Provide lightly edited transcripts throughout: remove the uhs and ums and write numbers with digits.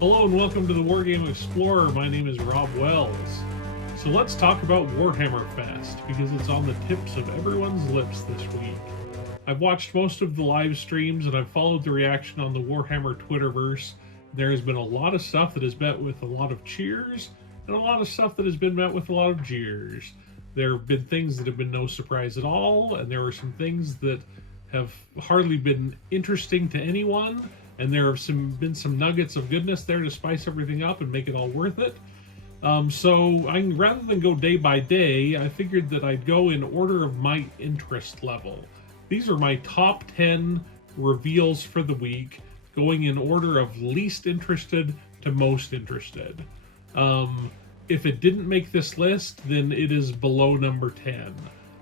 Hello and welcome to the Wargame Explorer. My name is Rob Wells. So let's talk about WarhammerFest, because it's on the tips of everyone's lips this week. I've watched most of the live streams and I've followed the reaction on the Warhammer Twitterverse. There has been a lot of stuff that has met with a lot of cheers, and a lot of stuff that has been met with a lot of jeers. There have been things that have been no surprise at all, and there are some things that have hardly been interesting to anyone, and there have been some nuggets of goodness there to spice everything up and make it all worth it. Rather than go day by day, I figured that I'd go in order of my interest level. These are my top 10 reveals for the week, going in order of least interested to most interested. If it didn't make this list, then it is below number 10.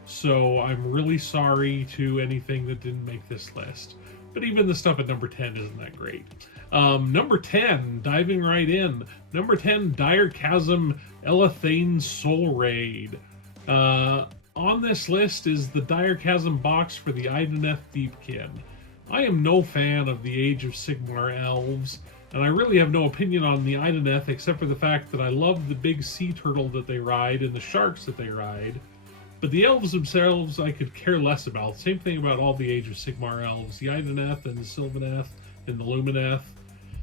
So I'm really sorry to anything that didn't make this list. But even the stuff at number 10 isn't that great. Number 10, diving right in. Number 10, Dire Chasm Elathane Soul Raid. On this list is the Dire Chasm box for the Idoneth Deepkin. I am no fan of the Age of Sigmar elves, and I really have no opinion on the Idoneth except for the fact that I love the big sea turtle that they ride and the sharks that they ride. But the elves themselves I could care less about. Same thing about all the Age of Sigmar elves, the Idoneth and the Sylvaneth and the Lumineth.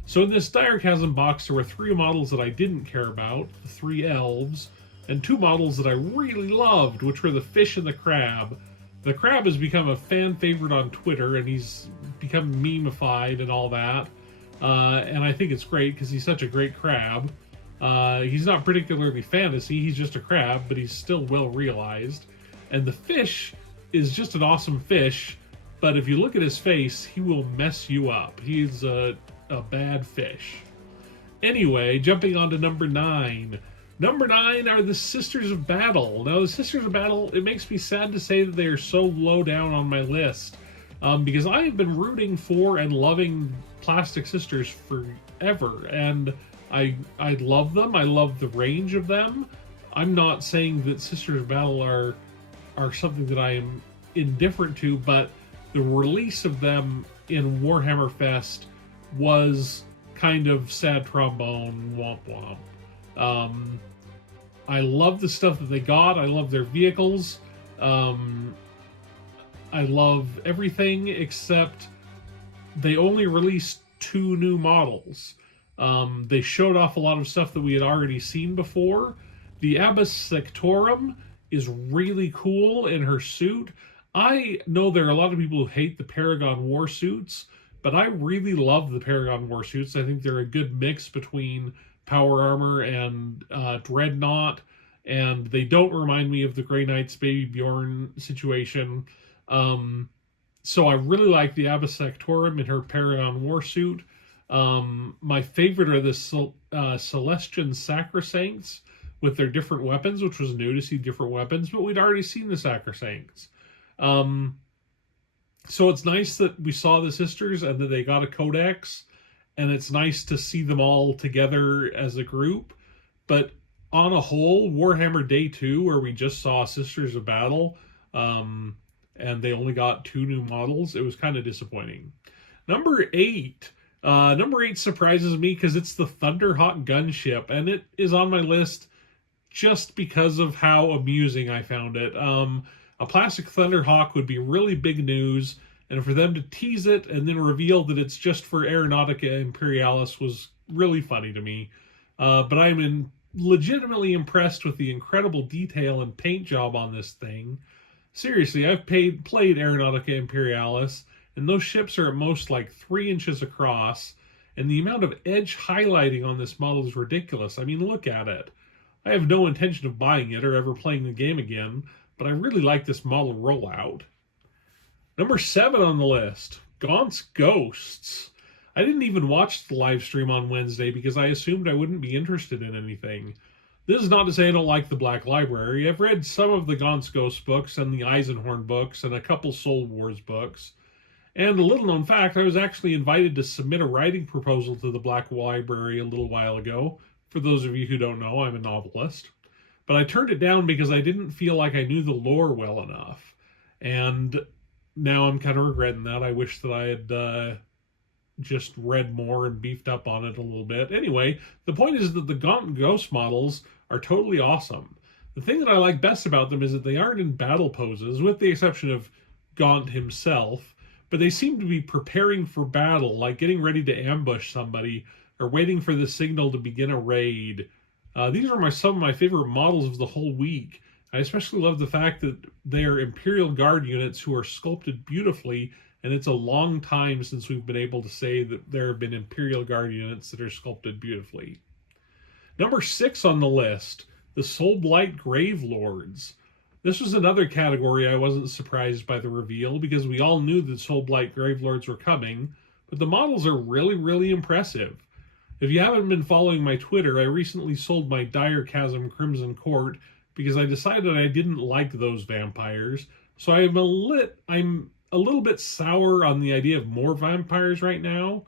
So in this Dire Chasm box there were 3 models that I didn't care about, the 3 elves, and 2 models that I really loved, which were the fish and the crab. The crab has become a fan favorite on Twitter, and he's become meme-ified and all that. And I think it's great because he's such a great crab. He's not particularly fantasy, he's just a crab, but he's still well realized. And the fish is just an awesome fish, but if you look at his face, he will mess you up. He's a bad fish. Anyway, jumping on to number 9. Number 9 are the Sisters of Battle. Now, the Sisters of Battle, it makes me sad to say that they are so low down on my list, because I have been rooting for and loving Plastic Sisters forever, and I love them. I love the range of them. I'm not saying that Sisters of Battle are something that I am indifferent to, but the release of them in WarhammerFest was kind of sad trombone, womp womp. I love the stuff that they got. I love their vehicles. I love everything except they only released 2 new models. They showed off a lot of stuff that we had already seen before. The Abbess Sectorum is really cool in her suit. I know there are a lot of people who hate the Paragon War suits, but I really love the Paragon War suits. I think they're a good mix between power armor and dreadnought, and they don't remind me of the Grey Knight's Baby Bjorn situation. So I really like the Abbess Sectorum in her Paragon War suit. My favorite are the Celestian Sacrosancts with their different weapons, which was new to see different weapons, but we'd already seen the Sacrosancts. So it's nice that we saw the sisters and that they got a codex, and it's nice to see them all together as a group. But on a whole, Warhammer Day 2, where we just saw Sisters of Battle, and they only got 2 new models, it was kind of disappointing. Number 8 surprises me because it's the Thunderhawk gunship, and it is on my list just because of how amusing I found it. A plastic Thunderhawk would be really big news, and for them to tease it and then reveal that it's just for Aeronautica Imperialis was really funny to me. But I'm legitimately impressed with the incredible detail and paint job on this thing. Seriously, I've played Aeronautica Imperialis, and those ships are at most like 3 inches across, and the amount of edge highlighting on this model is ridiculous. I mean, look at it. I have no intention of buying it or ever playing the game again, but I really like this model rollout. Number 7 on the list, GAUNT'S Ghosts. I didn't even watch the live stream on Wednesday because I assumed I wouldn't be interested in anything. This is not to say I don't like the Black Library. I've read some of the GAUNT'S Ghosts books and the Eisenhorn books and a couple Soul Wars books. And a little known fact, I was actually invited to submit a writing proposal to the Black Library a little while ago. For those of you who don't know, I'm a novelist. But I turned it down because I didn't feel like I knew the lore well enough. And now I'm kind of regretting that. I wish that I had just read more and beefed up on it a little bit. Anyway, the point is that the Gaunt and Ghost models are totally awesome. The thing that I like best about them is that they aren't in battle poses, with the exception of Gaunt himself, but they seem to be preparing for battle, like getting ready to ambush somebody or waiting for the signal to begin a raid. These are some of my favorite models of the whole week. I especially love the fact that they are Imperial Guard units who are sculpted beautifully, and it's a long time since we've been able to say that there have been Imperial Guard units that are sculpted beautifully. Number 6 on the list, the SOULBLIGHT Gravelords. This was another category I wasn't surprised by the reveal, because we all knew that SOULBLIGHT Gravelords were coming, but the models are really, really impressive. If you haven't been following my Twitter, I recently sold my Dire Chasm Crimson Court because I decided I didn't like those vampires, so I'm a little bit sour on the idea of more vampires right now,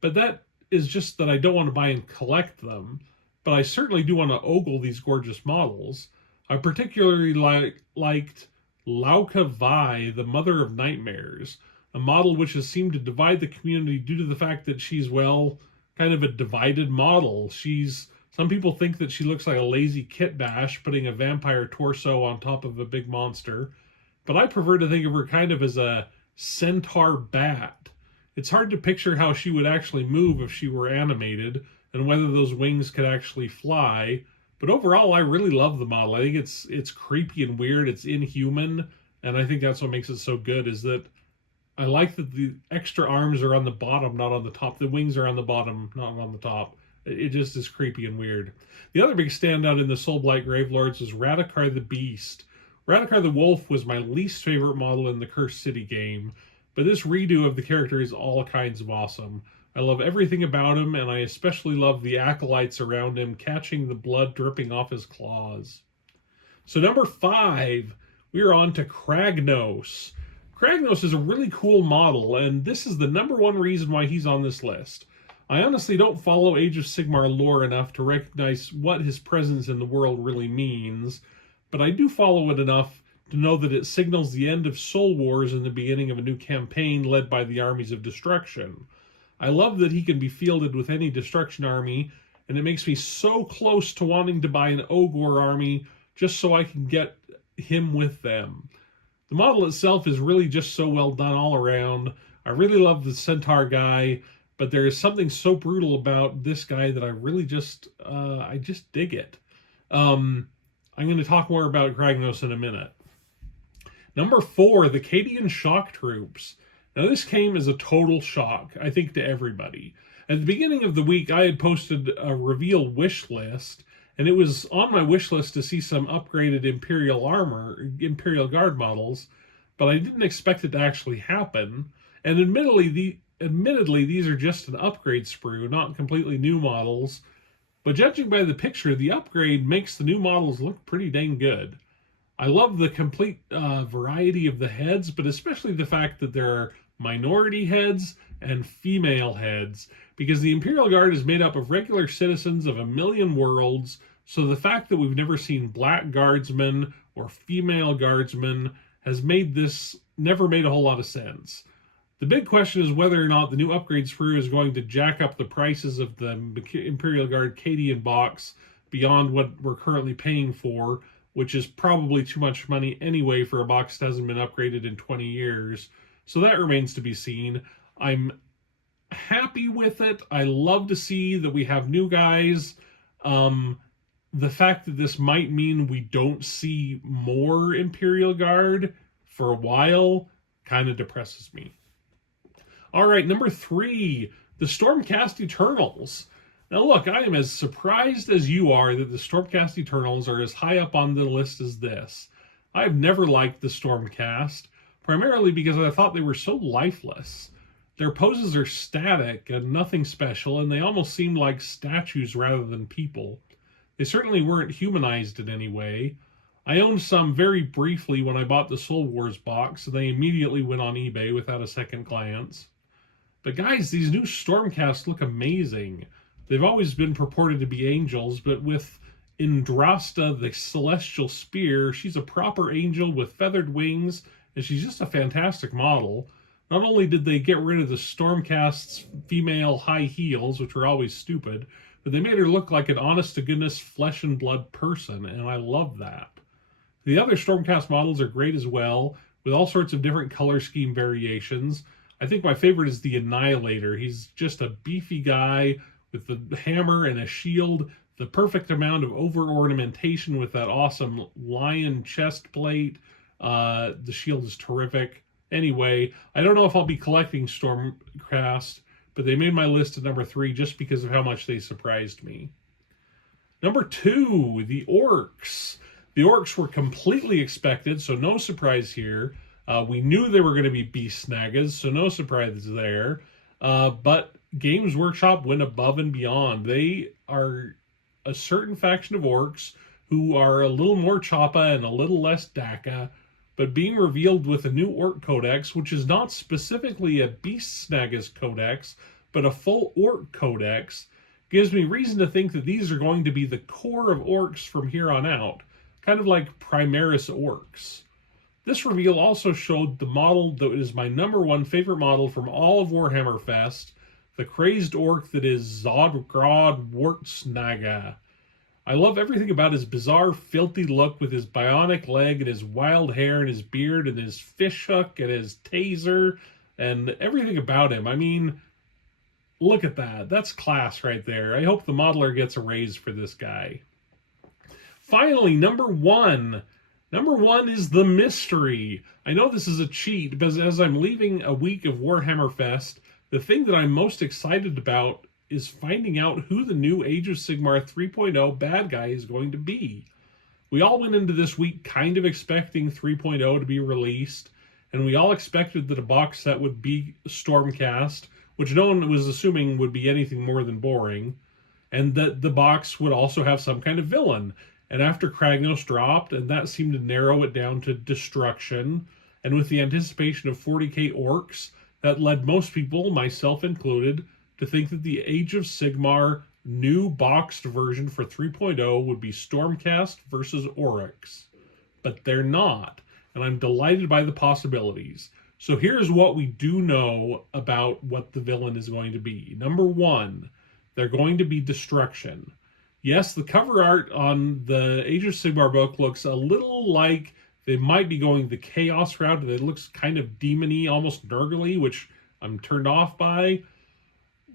but that is just that I don't want to buy and collect them, but I certainly do want to ogle these gorgeous models. I particularly liked Lauka Vi, the Mother of Nightmares, a model which has seemed to divide the community due to the fact that she's, well, kind of a divided model. Some people think that she looks like a lazy kit bash putting a vampire torso on top of a big monster, but I prefer to think of her kind of as a centaur bat. It's hard to picture how she would actually move if she were animated, and whether those wings could actually fly, but overall I really love the model. I think it's creepy and weird, it's inhuman, and I think that's what makes it so good, is that I like that the extra arms are on the bottom, not on the top. The wings are on the bottom, not on the top. It just is creepy and weird. The other big standout in the SOULBLIGHT Gravelords is Radakar the Beast. Radakar the Wolf was my least favorite model in the Cursed City game, but this redo of the character is all kinds of awesome. I love everything about him, and I especially love the acolytes around him catching the blood dripping off his claws. So number 5, we are on to Kragnos. Kragnos is a really cool model, and this is the number 1 reason why he's on this list. I honestly don't follow Age of Sigmar lore enough to recognize what his presence in the world really means, but I do follow it enough to know that it signals the end of Soul Wars and the beginning of a new campaign led by the Armies of Destruction. I love that he can be fielded with any Destruction army, and it makes me so close to wanting to buy an Ogor army just so I can get him with them. The model itself is really just so well done all around. I really love the Centaur guy, but there is something so brutal about this guy that I really just dig it. I'm going to talk more about Kragnos in a minute. Number 4, the CADIAN Shock Troops. Now this came as a total shock, I think, to everybody. At the beginning of the week, I had posted a reveal wish list, and it was on my wish list to see some upgraded Imperial Guard models, but I didn't expect it to actually happen. And admittedly, these are just an upgrade sprue, not completely new models, but judging by the picture, the upgrade makes the new models look pretty dang good. I love the complete variety of the heads, but especially the fact that there are minority heads and female heads, because the Imperial Guard is made up of regular citizens of a million worlds, so the fact that we've never seen black guardsmen or female guardsmen has never made a whole lot of sense. The big question is whether or not the new upgrade sprue is going to jack up the prices of the Imperial Guard CADIAN box beyond what we're currently paying for, which is probably too much money anyway for a box that hasn't been upgraded in 20 years. So that remains to be seen. I'm happy with it. I love to see that we have new guys. The fact that this might mean we don't see more Imperial Guard for a while kind of depresses me. All right, number 3, the STORMCAST Eternals. Now look, I am as surprised as you are that the STORMCAST Eternals are as high up on the list as this. I've never liked the STORMCAST, primarily because I thought they were so lifeless. Their poses are static and nothing special, and they almost seemed like statues rather than people. They certainly weren't humanized in any way. I owned some very briefly when I bought the Soul Wars box, and they immediately went on eBay without a second glance. But guys, these new STORMCAST look amazing. They've always been purported to be angels, but with Indrasta, the Celestial Spear, she's a proper angel with feathered wings, and she's just a fantastic model. Not only did they get rid of the STORMCAST's female high heels, which were always stupid, but they made her look like an honest-to-goodness flesh and blood person, and I love that. The other STORMCAST models are great as well, with all sorts of different color scheme variations. I think my favorite is the Annihilator. He's just a beefy guy with the hammer and a shield, the perfect amount of over-ornamentation with that awesome lion chest plate. The shield is terrific. Anyway, I don't know if I'll be collecting STORMCAST, but they made my list at number 3 just because of how much they surprised me. Number 2, the ORKS. The ORKS were completely expected, so no surprise here. We knew they were going to be beast snaggers, so no surprise there. But Games Workshop went above and beyond. They are a certain faction of orcs who are a little more choppa and a little less DACA, but being revealed with a new Orc Codex, which is not specifically a Beast Snaggers Codex, but a full Orc Codex, gives me reason to think that these are going to be the core of orcs from here on out, kind of like Primaris orcs. This reveal also showed the model that is my #1 favorite model from all of WarhammerFest, the crazed orc that is Zodgrod Wartsnaga. I love everything about his bizarre, filthy look with his bionic leg and his wild hair and his beard and his fishhook and his taser and everything about him. I mean, look at that. That's class right there. I hope the modeler gets a raise for this guy. Finally, number 1. Number 1 is the mystery. I know this is a cheat, because as I'm leaving a week of WarhammerFest, the thing that I'm most excited about is finding out who the new Age of Sigmar 3.0 bad guy is going to be. We all went into this week kind of expecting 3.0 to be released, and we all expected that a box set would be STORMCAST, which no one was assuming would be anything more than boring, and that the box would also have some kind of villain. And after Kragnos dropped, and that seemed to narrow it down to destruction, and with the anticipation of 40k orcs, that led most people, myself included, to think that the Age of Sigmar new boxed version for 3.0 would be STORMCAST versus ORKS. But they're not, and I'm delighted by the possibilities. So here's what we do know about what the villain is going to be. Number 1, they're going to be destruction. Yes, the cover art on the Age of Sigmar book looks a little like they might be going the Chaos route. It looks kind of demon-y, almost Nurgle-y, which I'm turned off by.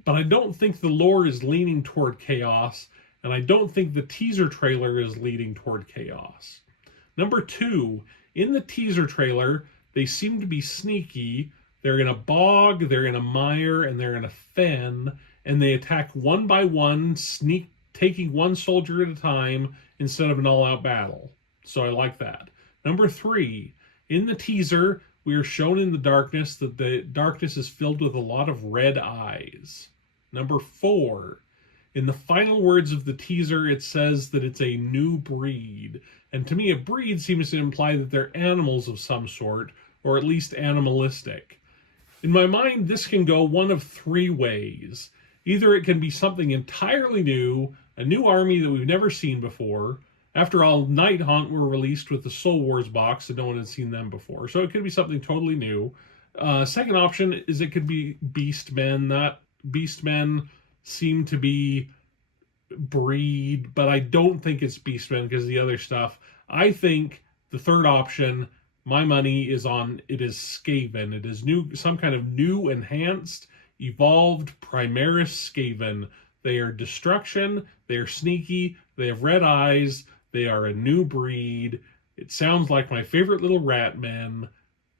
But I don't think the lore is leaning toward Chaos, and I don't think the teaser trailer is leaning toward Chaos. Number 2, in the teaser trailer, they seem to be sneaky. They're in a bog, they're in a mire, and they're in a fen, and they attack one by one, taking one soldier at a time instead of an all-out battle. So I like that. Number 3, in the teaser, we are shown in the darkness that the darkness is filled with a lot of red eyes. Number 4, in the final words of the teaser, it says that it's a new breed. And to me, a breed seems to imply that they're animals of some sort, or at least animalistic. In my mind, this can go one of 3 ways. Either it can be something entirely new, a new army that we've never seen before. After all, Nighthaunt were released with the Soul Wars box, and no one had seen them before. So it could be something totally new. Second option is it could be Beastmen. That Beastmen seem to be breed, but I don't think it's Beastmen because of the other stuff. I think the third option, my money is on, it is Skaven. It is new, some kind of new, enhanced, evolved Primaris Skaven. They are destruction, they are sneaky, they have red eyes, they are a new breed. It sounds like my favorite little rat men,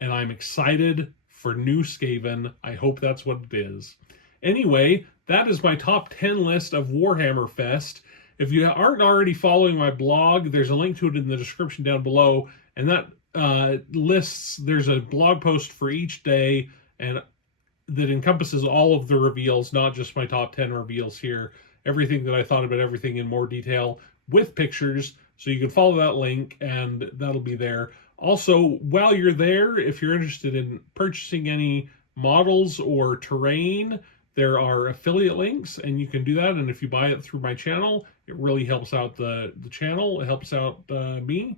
and I'm excited for new Skaven. I hope that's what it is. Anyway, that is my top 10 list of Warhammer Fest. If you aren't already following my blog, there's a link to it in the description down below, and that lists, there's a blog post for each day, and that encompasses all of the reveals, not just my top 10 reveals here, everything that I thought about everything in more detail with pictures, so you can follow that link and that'll be there. Also, while you're there, if you're interested in purchasing any models or terrain, there are affiliate links and you can do that, and if you buy it through my channel, it really helps out the channel, it helps out me.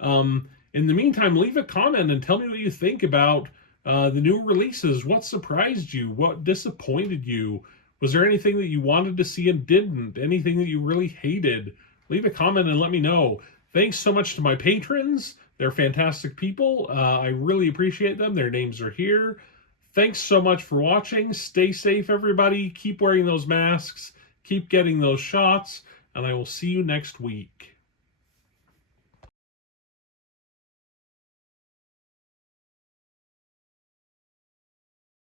In the meantime, leave a comment and tell me what you think about The new releases, what surprised you? What disappointed you? Was there anything that you wanted to see and didn't? Anything that you really hated? Leave a comment and let me know. Thanks so much to my patrons. They're fantastic people. I really appreciate them. Their names are here. Thanks so much for watching. Stay safe, everybody. Keep wearing those masks. Keep getting those shots. And I will see you next week.